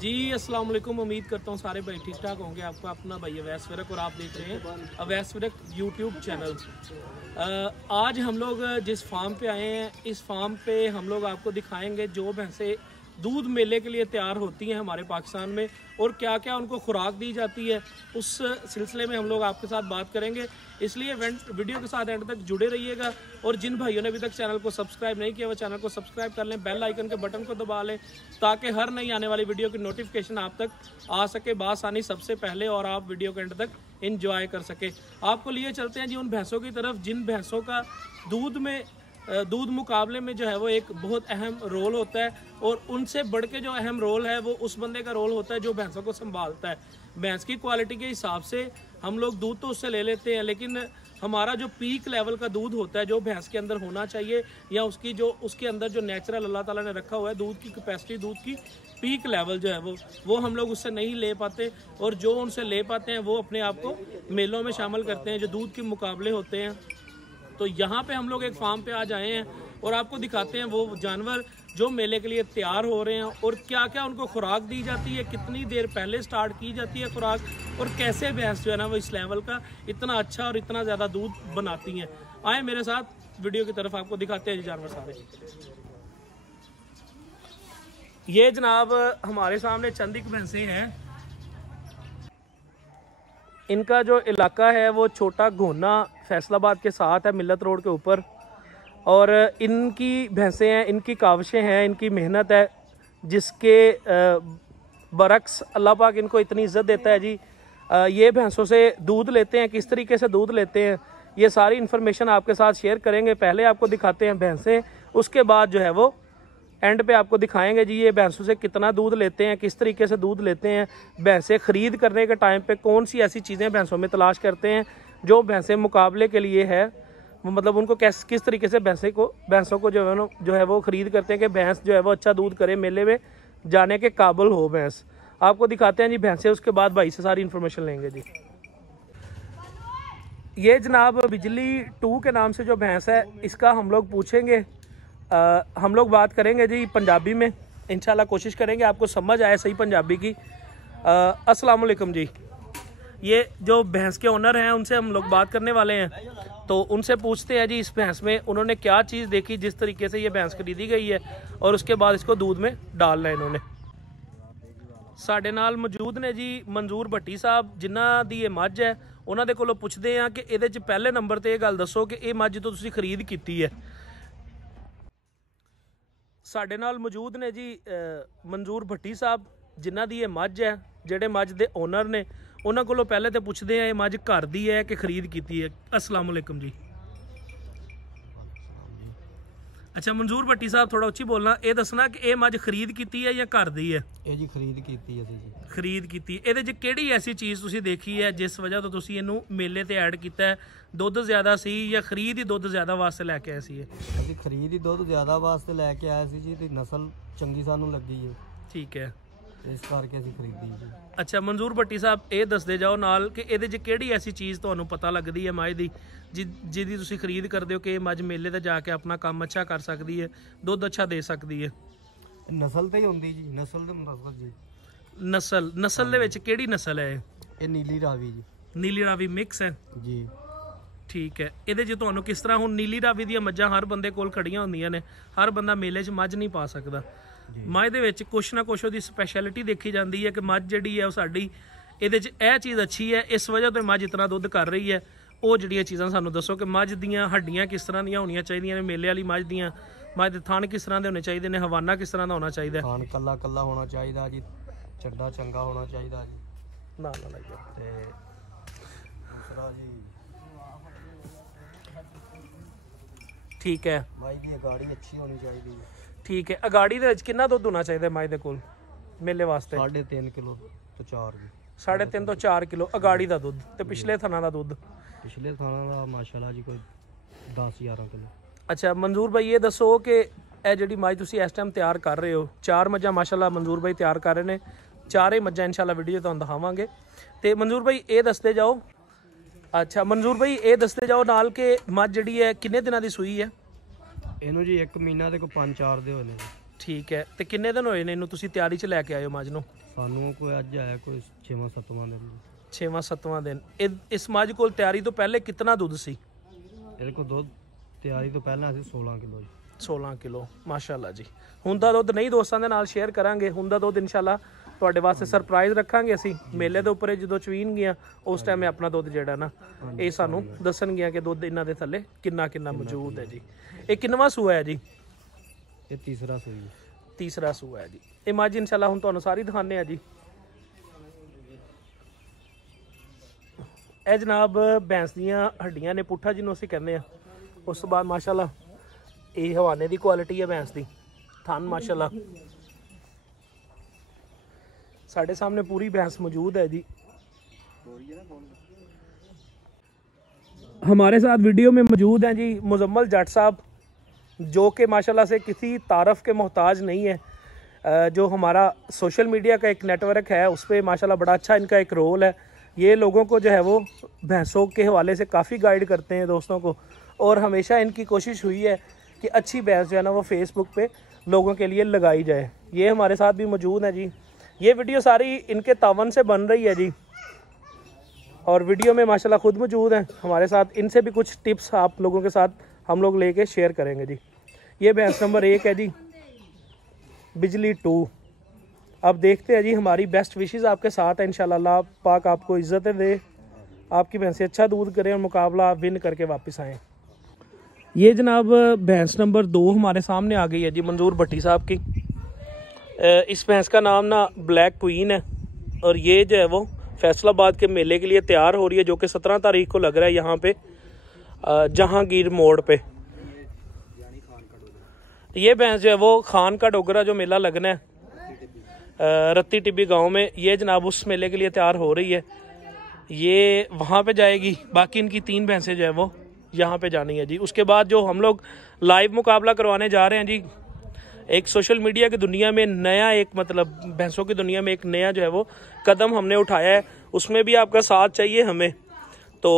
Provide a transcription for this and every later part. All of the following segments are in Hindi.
जी अस्सलाम वालेकुम। उम्मीद करता हूँ सारे भाई ठीक ठाक होंगे। आपका अपना भाई अवैस फ़िरक और आप देख रहे हैं अवैस फ़िरक यूट्यूब चैनल। आज हम लोग जिस फार्म पे आए हैं, इस फार्म पे हम लोग आपको दिखाएंगे जो भैंसें दूध मेले के लिए तैयार होती हैं हमारे पाकिस्तान में, और क्या क्या उनको खुराक दी जाती है, उस सिलसिले में हम लोग आपके साथ बात करेंगे। इसलिए वीडियो के साथ एंड तक जुड़े रहिएगा। और जिन भाइयों ने अभी तक चैनल को सब्सक्राइब नहीं किया वो चैनल को सब्सक्राइब कर लें, बेल आइकन के बटन को दबा लें ताकि हर नई आने वाली वीडियो की नोटिफिकेशन आप तक आ सके बासानी सबसे पहले, और आप वीडियो के एंड तक इंजॉय कर सके। आपको लिए चलते हैं जी उन भैंसों की तरफ जिन भैंसों का दूध मुकाबले में जो है वो एक बहुत अहम रोल होता है, और उनसे बढ़ के जो अहम रोल है वो उस बंदे का रोल होता है जो भैंसों को संभालता है। भैंस की क्वालिटी के हिसाब से हम लोग दूध तो उससे ले लेते हैं, लेकिन हमारा जो पीक लेवल का दूध होता है जो भैंस के अंदर होना चाहिए, या उसके अंदर जो नेचुरल अल्लाह ताला ने रखा हुआ है दूध की कैपेसिटी, दूध की पीक लेवल जो है वो हम लोग उससे नहीं ले पाते। और जो उनसे ले पाते हैं वो अपने आप को मेलों में शामिल करते हैं जो दूध के मुकाबले होते हैं। तो यहाँ पे हम लोग एक फार्म पे आज आए हैं और आपको दिखाते हैं वो जानवर जो मेले के लिए तैयार हो रहे हैं, और क्या क्या उनको खुराक दी जाती है, कितनी देर पहले स्टार्ट की जाती है खुराक, और कैसे भैंस जो है ना वो इस लेवल का इतना अच्छा और इतना ज़्यादा दूध बनाती हैं। आए मेरे साथ वीडियो की तरफ, आपको दिखाते हैं जानवर सारे। ये जनाब हमारे सामने चंद एक भैंसें हैं। इनका जो इलाका है वो छोटा घोना फैसलाबाद के साथ है, मिल्लत रोड के ऊपर। और इनकी भैंसें हैं, इनकी काविशें हैं, इनकी मेहनत है जिसके बरक्स अल्लाह पाक इनको इतनी इज्जत देता है जी। ये भैंसों से दूध लेते हैं, किस तरीके से दूध लेते हैं ये सारी इन्फॉर्मेशन आपके साथ शेयर करेंगे। पहले आपको दिखाते हैं भैंसें, उसके बाद जो है वो एंड पे आपको दिखाएंगे जी ये भैंसों से कितना दूध लेते हैं, किस तरीके से दूध लेते हैं। भैंसें ख़रीद करने के टाइम पे कौन सी ऐसी चीज़ें भैंसों में तलाश करते हैं जो भैंसें मुकाबले के लिए है, मतलब उनको किस तरीके से भैंसों को जो है वो ख़रीद करते हैं कि भैंस जो है वो अच्छा दूध करे, मेले में जाने के काबिल हो भैंस। आपको दिखाते हैं जी भैंसें, उसके बाद भाई से सारी इन्फॉर्मेशन लेंगे जी। ये जनाब बिजली 2 के नाम से जो भैंस है इसका हम लोग पूछेंगे, हम लोग बात करेंगे जी पंजाबी में, इंशाल्लाह कोशिश करेंगे आपको समझ आए सही पंजाबी की। अस्सलाम वालेकुम जी। ये जो भैंस के ओनर हैं उनसे हम लोग बात करने वाले हैं, तो उनसे पूछते हैं जी इस भैंस में उन्होंने क्या चीज़ देखी जिस तरीके से ये भैंस खरीदी गई है, और उसके बाद इसको दूध में डालना है इन्होंने। साडे नाल मौजूद ने जी मंजूर भट्टी साहब जिन्हां दी ये मੱਝ है। उन्हां दे कोलों पुछदे हैं कि इहदे च पहले नंबर ते ये गल दसो कि ये मੱਝ तो तुसीं खरीद कीती है। साडे नाल मौजूद ने जी मंजूर भट्टी साहब जिन्हां दी ये मੱਝ है, जिहड़े मੱਝ दे ओनर ने। उन्हां कोलों पहले तो पुछदे हैं ये मੱਝ घर दी है कि खरीद कीती है। अस्सलाम वालेकुम जी। अच्छा मंजूर भट्टी साहब थोड़ा उच्ची बोलना, ये दसना कि ये मੱਝ खरीद कीती है या घर दी है? ਇਹ ਜੀ ਖਰੀਦ ਕੀਤੀ ਅਸੀਂ ਜੀ। खरीद कीती। ਇਹਦੇ 'ਚ ਕਿਹੜੀ ਐਸੀ ਚੀਜ਼ ਤੁਸੀਂ ਦੇਖੀ ਹੈ ਜਿਸ ਵਜ੍ਹਾ ਤੋਂ ਤੁਸੀਂ ਇਹਨੂੰ ਮੇਲੇ ਤੇ ਐਡ ਕੀਤਾ ਹੈ? ਦੁੱਧ ਜ਼ਿਆਦਾ ਸੀ ਜਾਂ ਖਰੀਦ ਹੀ ਦੁੱਧ ਜ਼ਿਆਦਾ ਵਾਸਤੇ ਲੈ ਕੇ ਆਏ ਸੀ? ਅਸੀਂ ਖਰੀਦ ਹੀ ਦੁੱਧ ਜ਼ਿਆਦਾ ਵਾਸਤੇ ਲੈ ਕੇ ਆਏ ਸੀ ਜੀ, ਤੇ ਨਸਲ ਚੰਗੀ ਸਾਨੂੰ ਲੱਗੀ ਹੈ। ਠੀਕ ਹੈ, ਇਸ ਕਰਕੇ ਅਸੀਂ ਖਰੀਦੀ ਜੀ। ਅੱਛਾ ਮੰਜ਼ੂਰ ਭੱਟੀ ਸਾਹਿਬ ਇਹ ਦੱਸਦੇ ਜਾਓ ਨਾਲ ਕਿ ਇਹਦੇ 'ਚ ਕਿਹੜੀ ਐਸੀ ਚੀਜ਼ ਤੁਹਾਨੂੰ ਪਤਾ ਲੱਗਦੀ ਹੈ ਮੱਝ ਦੀ ਜਿਹਦੀ ਤੁਸੀਂ ਖਰੀਦ ਕਰਦੇ ਹੋ ਕਿ ਇਹ ਮੱਝ ਮੇਲੇ ਤੇ ਜਾ ਕੇ ਆਪਣਾ ਕੰਮ ਅੱਛਾ ਕਰ ਸਕਦੀ ਹੈ, ਦੁੱਧ ਅੱਛਾ ਦੇ ਸਕਦੀ ਹੈ? ਨਸਲ ਤੇ ਹੀ ਹੁੰਦੀ ਜੀ, ਨਸਲ ਦੇ ਮੁਤਾਬਕ ਜੀ। ਨਸਲ ਦੇ ਵਿੱਚ ਕਿਹੜੀ ਨਸਲ ਹੈ ਇਹ ਨੀਲੀ ਰਾਵੀ ਜੀ। ਨੀਲੀ ਰਾਵੀ ਮਿਕਸ ਹੈ ਜੀ। ਠੀਕ ਹੈ। ਇਹਦੇ 'ਚ ਤੁਹਾਨੂੰ ਕਿਸ ਤਰ੍ਹਾਂ, ਹੁਣ ਨੀਲੀ ਰਾਵੀ ਦੀਆਂ ਮੱਝਾਂ ਹਰ ਬੰਦੇ ਕੋਲ ਖੜੀਆਂ ਹੁੰਦੀਆਂ ਨੇ, ਹਰ ਬੰਦਾ ਮੇਲੇ 'ਚ ਮੱਝ ਨਹੀਂ ਪਾ ਸਕਦਾ। ਮੱਝ ਦੇ ਵਿੱਚ ਕੁਛ ਨਾ ਕੁਛ ਉਹਦੀ ਸਪੈਸ਼ਲਿਟੀ ਦੇਖੀ ਜਾਂਦੀ ਹੈ ਕਿ ਮੱਝ ਜਿਹੜੀ ਹੈ ਉਹ ਸਾਡੀ ਇਹਦੇ 'ਚ ਇਹ ਚੀਜ਼ ਅੱਛੀ ਹੈ, ਇਸ ਵਜ੍ਹਾ ਤੋਂ ਮੱਝ ਇਤਨਾ ਦੁੱਧ ਕਰ ਰਹੀ ਹੈ। ਉਹ ਜਿਹੜੀਆਂ ਚੀਜ਼ਾਂ ਸਾਨੂੰ ਦੱਸੋ ਕਿ ਮੱਝ ਦੀਆਂ ਹੱਡੀਆਂ ਕਿਸ ਤਰ੍ਹਾਂ ਦੀਆਂ ਹੋਣੀਆਂ ਚਾਹੀਦੀਆਂ ਨੇ, ਮੇਲੇ ਵਾਲੀ ਮੱਝ ਦੀਆਂ, ਮੱਝ ਦੇ ਥਣ ਕਿਸ ਤਰ੍ਹਾਂ ਦੇ ਹੋਣੇ ਚਾਹੀਦੇ ਨੇ, ਹਵਾਨਾ ਕਿਸ ਤਰ੍ਹਾਂ ਦਾ ਹੋਣਾ ਚਾਹੀਦਾ? ਥਣ ਕੱਲਾ ਕੱਲਾ ਹੋਣਾ ਚਾਹੀਦਾ ਜੀ, ਚੱਡਾ ਚੰਗਾ ਹੋਣਾ ਚਾਹੀਦਾ ਜੀ। ਨਾ ਲਾਈਏ ਤੇ ਦੂਸਰਾ ਜੀ ਠੀਕ ਹੈ, ਮੱਝ ਦੀ ਅਗਾੜੀ ਅੱਛੀ ਹੋਣੀ ਚਾਹੀਦੀ ਹੈ। ਠੀਕ ਹੈ। ਅਗਾੜੀ ਦੇ ਵਿੱਚ ਕਿੰਨਾ ਦੁੱਧ ਹੋਣਾ ਚਾਹੀਦਾ ਮੱਝ ਦੇ ਕੋਲ ਮੇਲੇ ਵਾਸਤੇ? 3.5 ਕਿਲੋ ਤੋਂ 4 ਜੀ। 3.5 ਤੋਂ 4 ਕਿਲੋ ਅਗਾੜੀ ਦਾ ਦੁੱਧ, ਤੇ ਪਿਛਲੇ ਥਣਾ ਦਾ ਦੁੱਧ? ਪਿਛਲੇ ਥਾਣਾ ਦਾ ਮਾਸ਼ਾਅੱਲਾ ਜੀ ਕੋਈ 10-11 ਕਿਲੋ। ਅੱਛਾ ਮੰਜ਼ੂਰ ਭਾਈ ਇਹ ਦੱਸੋ ਕਿ ਇਹ ਜਿਹੜੀ ਮੱਝ ਤੁਸੀਂ ਇਸ ਟਾਈਮ ਤਿਆਰ ਕਰ ਰਹੇ ਹੋ, 4 ਮੱਝਾਂ ਮਾਸ਼ਾਅੱਲਾ ਮੰਜ਼ੂਰ ਭਾਈ ਤਿਆਰ ਕਰ ਰਹੇ ਨੇ, ਚਾਰੇ ਮੱਝਾਂ ਇਨਸ਼ਾਅੱਲਾ ਵੀਡੀਓ ਤੁਹਾਨੂੰ ਦਿਖਾਵਾਂਗੇ। ਤੇ ਮੰਜ਼ੂਰ ਭਾਈ ਇਹ ਦੱਸਦੇ ਜਾਓ, ਅੱਛਾ ਮੰਜ਼ੂਰ ਭਾਈ ਇਹ ਦੱਸਦੇ ਜਾਓ ਨਾਲ ਕਿ ਮੱਝ ਜਿਹੜੀ ਹੈ ਕਿੰਨੇ ਦਿਨਾਂ ਦੀ ਸੂਈ ਹੈ? ਇਹਨੂੰ ਜੀ 1 ਮਹੀਨਾ ਦੇ ਕੋ 5-4 ਦੇ ਹੋਏ ਨੇ। ठीक है। तो किन्ने दिन होए ने इन्हू तुसी तैयारी च लैके आए हो मझ नू? सानू कोई अज आया कोई 6वां-7वां दिन। 6वां-7वां दिन। इस मझ कोल तैयारी तो पहले कितना दुध सी? ਇਹਦੇ ਕੋਲ ਦੁੱਧ ਤਿਆਰੀ ਤੋਂ ਪਹਿਲਾਂ ਅਸੀਂ 16 ਕਿਲੋ ਜੀ। 16 ਕਿਲੋ ਮਾਸ਼ਾਅੱਲਾ ਜੀ। ਹੁਣ ਦਾ ਦੁੱਧ ਨਹੀਂ ਦੋਸਤਾਂ ਦੇ ਨਾਲ ਸ਼ੇਅਰ ਕਰਾਂਗੇ, ਹੁਣ ਦਾ ਦੁੱਧ ਇਨਸ਼ਾਅੱਲਾ ਤੁਹਾਡੇ ਵਾਸਤੇ ਸਰਪ੍ਰਾਈਜ਼ ਰੱਖਾਂਗੇ ਅਸੀਂ। ਮੇਲੇ ਦੇ ਉੱਪਰ ਜਦੋਂ ਚਵੀਨ ਗਿਆ ਉਸ ਟਾਈਮ ਆਪਣਾ ਦੁੱਧ ਜਿਹੜਾ ਨਾ ਇਹ ਸਾਨੂੰ ਦੱਸਣਗੀਆਂ ਕਿ ਦੁੱਧ ਇਹਨਾਂ ਦੇ ਥੱਲੇ ਕਿੰਨਾ ਕਿੰਨਾ ਮੌਜੂਦ ਹੈ ਜੀ। ਇਹ ਕਿੰਨਵਾਂ ਸੂਆ ਹੈ ਜੀ? ਇਹ ਤੀਸਰਾ ਸੂਈ। ਤੀਸਰਾ ਸੂਆ ਹੈ ਜੀ। ਇਹ ਮੱਝ ਇਨਸ਼ਾਅੱਲਾ ਹੁਣ ਤੁਹਾਨੂੰ ਸਾਰੀ ਦਿਖਾਉਂਦੇ ਆ ਜੀ। ਇਹ ਜਨਾਬ ਭੈਂਸ ਦੀਆਂ ਹੱਡੀਆਂ ਨੇ, ਪੁੱਠਾ ਜਿਹਨੂੰ ਅਸੀਂ ਕਹਿੰਦੇ ਆ। ਉਸ ਤੋਂ ਬਾਅਦ ਮਾਸ਼ਾਅੱਲਾ ਇਹ ਹਵਾਨੇ ਦੀ ਕੁਆਲਿਟੀ ਹੈ ਭੈਂਸ ਦੀ। ਥਣ माशाल्लाह साढ़े सामने पूरी भैंस मौजूद है जी। हमारे साथ वीडियो में मौजूद हैं जी मुजम्मल जट साहब, जो कि माशाल्लाह से किसी तारफ़ के मोहताज नहीं है। जो हमारा सोशल मीडिया का एक नेटवर्क है उस पर माशाल्लाह बड़ा अच्छा इनका एक रोल है। ये लोगों को जो है वो भैंसों के हवाले से काफ़ी गाइड करते हैं दोस्तों को, और हमेशा इनकी कोशिश हुई है कि अच्छी भैंस जो है ना वो फेसबुक पे लोगों के लिए लगाई जाए। ये हमारे साथ भी मौजूद है जी। ये वीडियो सारी इनके तावन से बन रही है जी, और वीडियो में माशाल्लाह खुद मौजूद हैं हमारे साथ। इनसे भी कुछ टिप्स आप लोगों के साथ हम लोग लेके शेयर करेंगे जी। ये भैंस नंबर 1 है जी, बिजली 2। अब देखते हैं जी, हमारी बेस्ट विशेस आपके साथ है इंशाल्लाह। अल्लाह पाक आपको इज़्ज़तें दे, आपकी भैंसें अच्छा दूध करें और मुकाबला विन करके वापस आएँ। ये जनाब भैंस नंबर 2 हमारे सामने आ गई है जी मंजूर भट्टी साहब की। इस भैंस का नाम ना ब्लैक क्वीन है, और ये जो है वो फैसलाबाद के मेले के लिए तैयार हो रही है, जो कि 17 तारीख को लग रहा है यहाँ पे जहांगीर मोड़ पे। ये भैंस जो है वो खान का डोगरा जो मेला लगना है रत्ती टिब्बी गांव में, ये जनाब उस मेले के लिए तैयार हो रही है। ये वहाँ पे जाएगी। बाकी इनकी 3 भैंसें जो है वो यहाँ पे जानी है जी। उसके बाद जो हम लोग लाइव मुकाबला करवाने जा रहे हैं जी, एक सोशल मीडिया की दुनिया में नया एक मतलब भैंसों की दुनिया में एक नया जो है वो कदम हमने उठाया है, उसमें भी आपका साथ चाहिए हमें। तो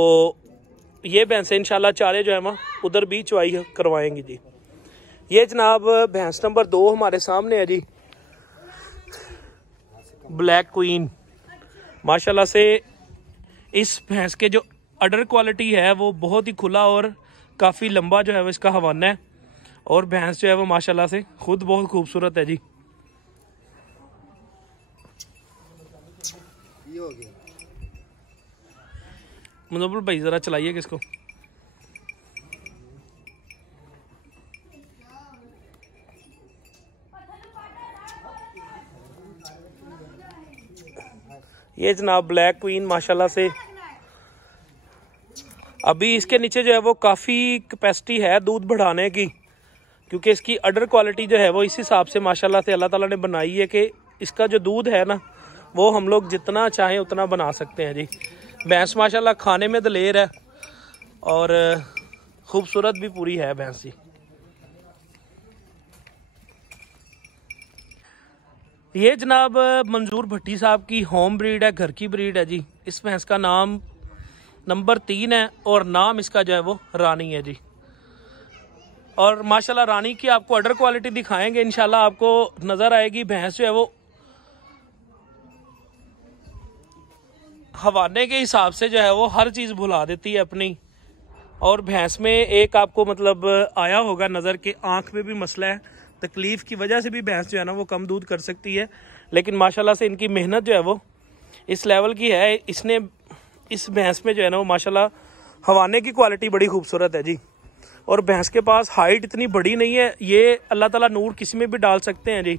ये भैंसें इंशाल्लाह चारे जो है वहाँ उधर भी चवाई करवाएंगी जी। ये जनाब भैंस नंबर 2 हमारे सामने है जी, ब्लैक क्वीन। माशाल्लाह से इस भैंस के जो अडर क्वालिटी है वो बहुत ही खुला और काफ़ी लंबा जो है वो इसका हवाना है, और भैंस जो है वो माशाल्लाह से खुद बहुत खूबसूरत है जी। मुजम्मल भाई ज़रा चलाइए किसको। ये जनाब ब्लैक क्वीन माशाल्लाह से अभी इसके नीचे जो है वो काफ़ी कैपेसिटी है दूध बढ़ाने की, क्योंकि इसकी अडर क्वालिटी जो है वो इस हिसाब से माशाल्लाह से अल्लाह ताला ने बनाई है कि इसका जो दूध है ना वो हम लोग जितना चाहें उतना बना सकते हैं जी। भैंस माशाल्लाह खाने में दलेर है और खूबसूरत भी पूरी है भैंस जी। ये जनाब मंजूर भट्टी साहब की होम ब्रीड है, घर की ब्रीड है जी। इस भैंस का नाम नंबर 3 है, और नाम इसका जो है वो रानी है जी। और माशाल्लाह रानी की आपको अडर क्वालिटी दिखाएंगे इंशाल्लाह, आपको नज़र आएगी। भैंस जो है वो हवाने के हिसाब से जो है वो हर चीज़ भुला देती है अपनी। और भैंस में एक आपको मतलब आया होगा नज़र के आँख में भी मसला है, तकलीफ़ की वजह से भी भैंस जो है ना वो कम दूध कर सकती है, लेकिन माशाल्लाह से इनकी मेहनत जो है वो इस लेवल की है। इसने इस भैंस में जो है ना वो माशाल्लाह हवाने की क्वालिटी बड़ी खूबसूरत है जी। और भैंस के पास हाइट इतनी बड़ी नहीं है, ये अल्लाह ताला नूर किसी में भी डाल सकते हैं जी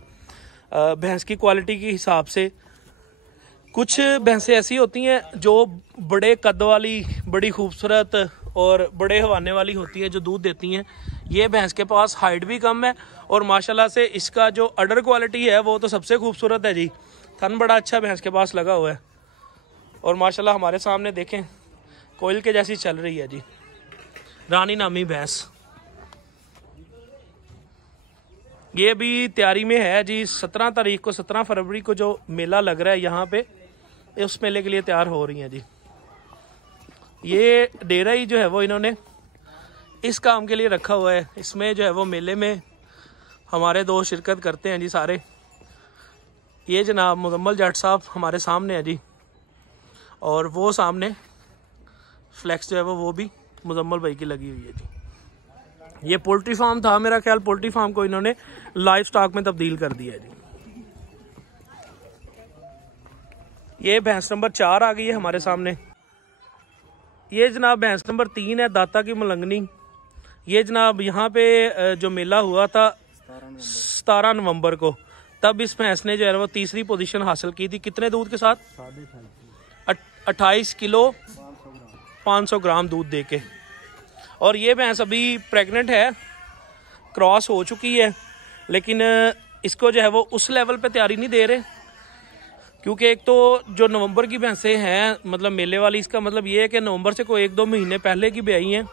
भैंस की क्वालिटी के हिसाब से। कुछ भैंसें ऐसी होती हैं जो बड़े कद वाली, बड़ी खूबसूरत और बड़े हवाने वाली होती है जो दूध देती हैं। ये भैंस के पास हाइट भी कम है, और माशाल्लाह से इसका जो अडर क्वालिटी है वो तो सबसे खूबसूरत है जी। थन बड़ा अच्छा भैंस के पास लगा हुआ है, और माशाल्लाह हमारे सामने देखें कोयल के जैसी चल रही है जी। रानी नामी भैंस ये भी तैयारी में है जी। 17 तारीख को 17 फरवरी को जो मेला लग रहा है यहाँ पे, उस मेले के लिए तैयार हो रही हैं जी। ये डेरा ही जो है वो इन्होंने इस काम के लिए रखा हुआ है। इसमें जो है वो मेले में हमारे दोस्त शिरकत करते हैं जी सारे। ये जनाब मुजम्मल जट साहब हमारे सामने है जी, और वो सामने फ्लैक्स जो है वो भी मुजम्मल भाई की लगी हुई है जी। ये पोल्ट्री फार्म था, मेरा ख्याल पोल्ट्री फार्म को इन्होंने लाइव स्टॉक में तब्दील कर दिया है जी। ये भैंस नंबर 4 आ गई है हमारे सामने। ये जनाब भैंस नंबर 3 है, दाता की मलंगनी। ये जनाब यहाँ पे जो मेला हुआ था 17 नवंबर को, तब इस भैंस ने जो है वो तीसरी पोजीशन हासिल की थी। कितने दूध के साथ? 28 किलो 500 ग्राम दूध देके। और ये भैंस अभी प्रेग्नेंट है, क्रॉस हो चुकी है, लेकिन इसको जो है वो उस लेवल पे तैयारी नहीं दे रहे, क्योंकि एक तो जो नवंबर की भैंसें हैं मतलब मेले वाली, इसका मतलब ये है कि नवंबर से कोई 1-2 महीने पहले की ब्याई है।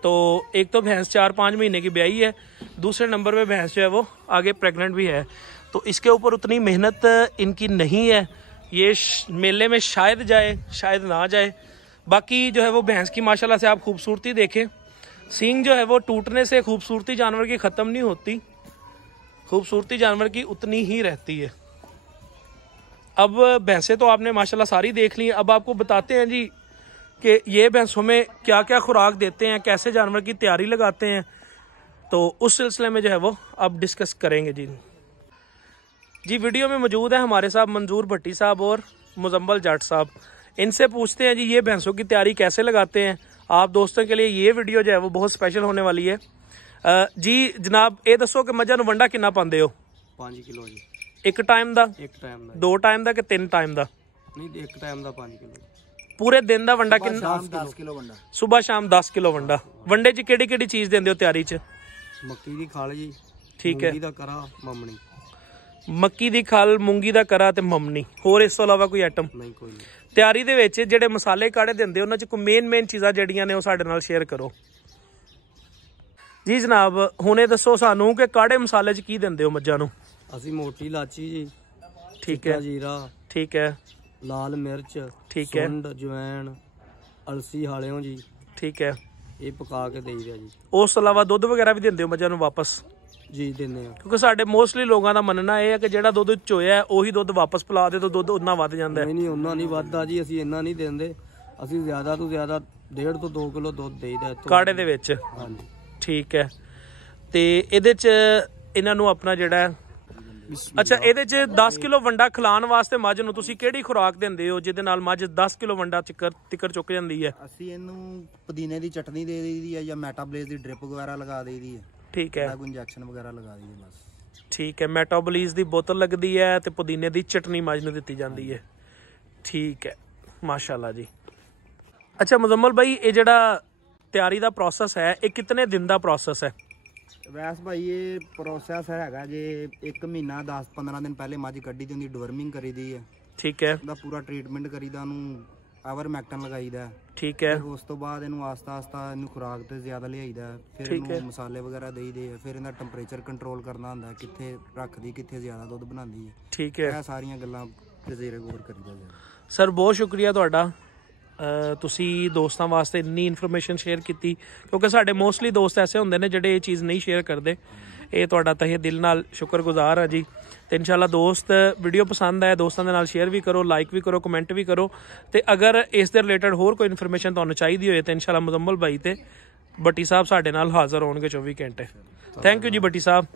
तो एक तो भैंस 4-5 महीने की ब्याई है, दूसरे नंबर पे भैंस जो है वो आगे प्रेग्नेंट भी है। तो इसके ऊपर उतनी मेहनत इनकी नहीं है। ये मेले में शायद जाए शायद ना जाए। बाकी जो है वो भैंस की माशाल्लाह से आप खूबसूरती देखें, सींग जो है वो टूटने से खूबसूरती जानवर की ख़त्म नहीं होती, खूबसूरती जानवर की उतनी ही रहती है। अब भैंसें तो आपने माशाल्लाह सारी देख ली। अब आपको बताते हैं जी कि ये भैंसों में क्या क्या खुराक देते हैं, कैसे जानवर की तैयारी लगाते हैं, तो उस सिलसिले में जो है वो अब डिस्कस करेंगे जी। वीडियो में मौजूद है हमारे साथ मंजूर भट्टी साहब और मुजम्मल जट साहब। इनसे पूछते हैं जी ये भैंसों की तैयारी कैसे लगाते हैं। आप दोस्तों के लिए ये वीडियो जो है वो बहुत स्पेशल होने वाली है। जी जनाब ये दसो कि मझां नूं वंडा कितना पांदे हो? 5 किलो जी। एक टाइम दा? एक टाइम दा। 2 टाइम दा कि 3 टाइम दा? नहीं, एक टाइम दा 5 किलो। पूरे दिन ਦਾ ਵੰਡਾ ਕਿੰਨਾ? 10 ਕਿਲੋ ਵੰਡਾ। ਸਵੇਰ ਸ਼ਾਮ 10 ਕਿਲੋ ਵੰਡਾ। ਵੰਡੇ 'ਚ ਕਿਹੜੀ ਕਿਹੜੀ ਚੀਜ਼ ਦਿੰਦੇ ਹੋ ਤਿਆਰੀ 'ਚ? ਮੱਕੀ ਦੀ ਖਲ ਜੀ, ਠੀਕ ਹੈ, ਮੂੰਗੀ ਦਾ ਕਰਾ, ਮਮਣੀ। ਮੱਕੀ ਦੀ ਖਲ, ਮੂੰਗੀ ਦਾ ਕਰਾ ਤੇ ਮਮਣੀ। ਹੋਰ ਇਸ ਤੋਂ ਇਲਾਵਾ ਕੋਈ ਆਈਟਮ? ਨਹੀਂ, ਕੋਈ ਨਹੀਂ। ਤਿਆਰੀ ਦੇ ਵਿੱਚ ਜਿਹੜੇ ਮਸਾਲੇ ਕਾੜੇ ਦਿੰਦੇ ਉਹਨਾਂ 'ਚ ਕੋਈ ਮੇਨ ਚੀਜ਼ਾਂ ਜਿਹੜੀਆਂ ਨੇ ਉਹ ਸਾਡੇ ਨਾਲ ਸ਼ੇਅਰ ਕਰੋ ਜੀ। ਜਨਾਬ ਹੁਣੇ ਦੱਸੋ ਸਾਨੂੰ ਕਿ ਕਾੜੇ ਮਸਾਲੇ 'ਚ ਕੀ ਦਿੰਦੇ ਹੋ ਮੱਝਾਂ ਨੂੰ? ਅਸੀਂ ਮੋਟੀ ਇਲਾਚੀ ਜੀ, ਠੀਕ ਹੈ, ਜੀਰਾ, ਠੀਕ ਹੈ, ਲਾਲ ਮਿਰਚ, ਠੀਕ ਹੈ, ਸੁੰਡ, ਜਵੈਣ, ਅਲਸੀ ਹਾਲਿਓ ਜੀ, ਠੀਕ ਹੈ, ਇਹ ਪਕਾ ਕੇ ਦੇਈਦਾ ਜੀ। ਉਸ ਤੋਂ ਇਲਾਵਾ ਦੁੱਧ ਵਗੈਰਾ ਵੀ ਦਿੰਦੇ ਹੋ ਮੱਝਾਂ ਨੂੰ ਵਾਪਸ? ਜੀ ਦਿੰਦੇ ਆ, ਕਿਉਂਕਿ ਸਾਡੇ ਮੋਸਟਲੀ ਲੋਕਾਂ ਦਾ ਮੰਨਣਾ ਇਹ ਹੈ ਕਿ ਜਿਹੜਾ ਦੁੱਧ ਚੋਇਆ ਉਹੀ ਦੁੱਧ ਵਾਪਸ ਪਿਲਾ ਦੇ ਤਾਂ ਦੁੱਧ ਉਨਾ ਵੱਧ ਜਾਂਦਾ ਹੈ। ਨਹੀਂ ਉਹਨਾਂ ਨਹੀਂ ਵੱਧਦਾ ਜੀ, ਅਸੀਂ ਇੰਨਾ ਨਹੀਂ ਦਿੰਦੇ। ਅਸੀਂ ਜ਼ਿਆਦਾ ਤੋਂ ਜ਼ਿਆਦਾ 1.5 ਤੋਂ 2 ਕਿਲੋ ਦੁੱਧ ਦੇਈਦਾ ਕਾੜੇ ਦੇ ਵਿੱਚ। ਹਾਂਜੀ ਠੀਕ ਹੈ। ਤੇ ਇਹਦੇ 'ਚ ਇਹਨਾਂ ਨੂੰ ਆਪਣਾ ਜਿਹੜਾ ਅੱਛਾ ਇਹਦੇ 'ਚ 10 ਕਿਲੋ ਵੰਡਾ ਖਿਲਾਉਣ ਵਾਸਤੇ ਮੱਝ ਨੂੰ ਤੁਸੀਂ ਕਿਹੜੀ ਖੁਰਾਕ ਦਿੰਦੇ ਹੋ ਜਿਹਦੇ ਨਾਲ ਮੱਝ 10 ਕਿਲੋ ਵੰਡਾ ਤਿੱਕਰ ਚੁੱਕ ਜਾਂਦੀ ਹੈ? ਅਸੀਂ ਇਹਨੂੰ ਪੁਦੀਨੇ ਦੀ ਚਟਨੀ ਦੇ ਦੇਈਦੀ ਹੈ ਜਾਂ ਮੈਟਾਬਲੇਜ਼ ਦੀ ਡ੍ਰਿਪ ਵਗੈਰਾ ਲਗਾ ਦੇਈਦੀ ਹੈ। ਠੀਕ ਹੈ, ਕੋਈ ਇੰਜੈਕਸ਼ਨ ਵਗੈਰਾ ਲਗਾ ਦਈਏ ਬਸ। ਠੀਕ ਹੈ, ਮੈਟਾਬੋਲੀਜ਼ ਦੀ ਬੋਤਲ ਲੱਗਦੀ ਹੈ ਤੇ ਪੁਦੀਨੇ ਦੀ ਚਟਨੀ ਮੱਝ ਨੂੰ ਦਿੱਤੀ ਜਾਂਦੀ ਹੈ। ਠੀਕ ਹੈ, ਮਾਸ਼ਾਅੱਲਾ ਜੀ। ਅੱਛਾ ਮੁਜ਼ੰਮਲ ਭਾਈ ਇਹ ਜਿਹੜਾ ਤਿਆਰੀ ਦਾ ਪ੍ਰੋਸੈਸ ਹੈ ਇਹ ਕਿਤਨੇ ਦਿਨ ਦਾ ਪ੍ਰੋਸੈਸ ਹੈ? ਵੈਸ ਭਾਈ ਇਹ ਪ੍ਰੋਸੈਸ ਹੈਗਾ ਜੇ 1 ਮਹੀਨਾ 10-15 ਦਿਨ ਪਹਿਲੇ ਮੱਝ ਕੱਢੀ ਦੀ ਹੁੰਦੀ, ਡਵਰਮਿੰਗ ਕਰੀਦੀ ਹੈ। ਠੀਕ ਹੈ, ਉਹਦਾ ਪੂਰਾ ਟ੍ਰੀਟਮੈਂਟ ਕਰੀਦਾ, ਉਹਨੂੰ ਆਵਰਮੈਕਟਨ ਲਗਾਈਦਾ। ਠੀਕ ਹੈ, ਉਸ ਤੋਂ ਬਾਅਦ ਇਹਨੂੰ ਆਸਤਾ ਇਹਨੂੰ ਖੁਰਾਕ ਤੇ ਜ਼ਿਆਦਾ ਲਿਆਈਦਾ, ਫਿਰ ਇਹਨੂੰ ਮਸਾਲੇ ਵਗੈਰਾ ਦੇਈਦੇ, ਫਿਰ ਇਹਦਾ ਟੈਂਪਰੇਚਰ ਕੰਟਰੋਲ ਕਰਨਾ ਹੁੰਦਾ, ਕਿੱਥੇ ਰੱਖਦੀ ਕਿੱਥੇ ਜ਼ਿਆਦਾ ਦੁੱਧ ਬਣਾਉਂਦੀ ਹੈ। ਠੀਕ ਹੈ, ਇਹ ਸਾਰੀਆਂ ਗੱਲਾਂ ਤੇ ਜ਼ੇਰੇ ਗੌਰ ਕਰੀਦਾ ਜੀ। ਸਰ ਬਹੁਤ ਸ਼ੁਕਰੀਆ ਤੁਹਾਡਾ, ਤੁਸੀਂ ਦੋਸਤਾਂ ਵਾਸਤੇ ਇੰਨੀ ਇਨਫੋਰਮੇਸ਼ਨ ਸ਼ੇਅਰ ਕੀਤੀ, ਕਿਉਂਕਿ ਸਾਡੇ ਮੋਸਟਲੀ ਦੋਸਤ ਐਸੇ ਹੁੰਦੇ ਨੇ ਜਿਹੜੇ ਇਹ ਚੀਜ਼ ਨਹੀਂ ਸ਼ੇਅਰ ਕਰਦੇ। ਇਹ ਤੁਹਾਡਾ ਤਹਿ ਦਿਲ ਨਾਲ ਸ਼ੁਕਰਗੁਜ਼ਾਰ ਆ ਜੀ। ਤੇ ਇਨਸ਼ਾਅੱਲਾ ਦੋਸਤ ਵੀਡੀਓ ਪਸੰਦ ਆਏ ਦੋਸਤਾਂ ਦੇ ਨਾਲ ਸ਼ੇਅਰ ਵੀ ਕਰੋ, ਲਾਈਕ ਵੀ ਕਰੋ, ਕਮੈਂਟ ਵੀ ਕਰੋ। ਤੇ ਅਗਰ ਇਸ ਦੇ ਰਿਲੇਟਡ ਹੋਰ ਕੋਈ ਇਨਫੋਰਮੇਸ਼ਨ ਤੁਹਾਨੂੰ ਚਾਹੀਦੀ ਹੋਏ ਤਾਂ ਇਨਸ਼ਾਅੱਲਾ ਮੁਜ਼ੰਮਲ ਭਾਈ ਤੇ ਭੱਟੀ ਸਾਹਿਬ ਸਾਡੇ ਨਾਲ ਹਾਜ਼ਰ ਹੋਣਗੇ 24 ਘੰਟੇ। ਥੈਂਕ ਯੂ ਜੀ ਭੱਟੀ ਸਾਹਿਬ।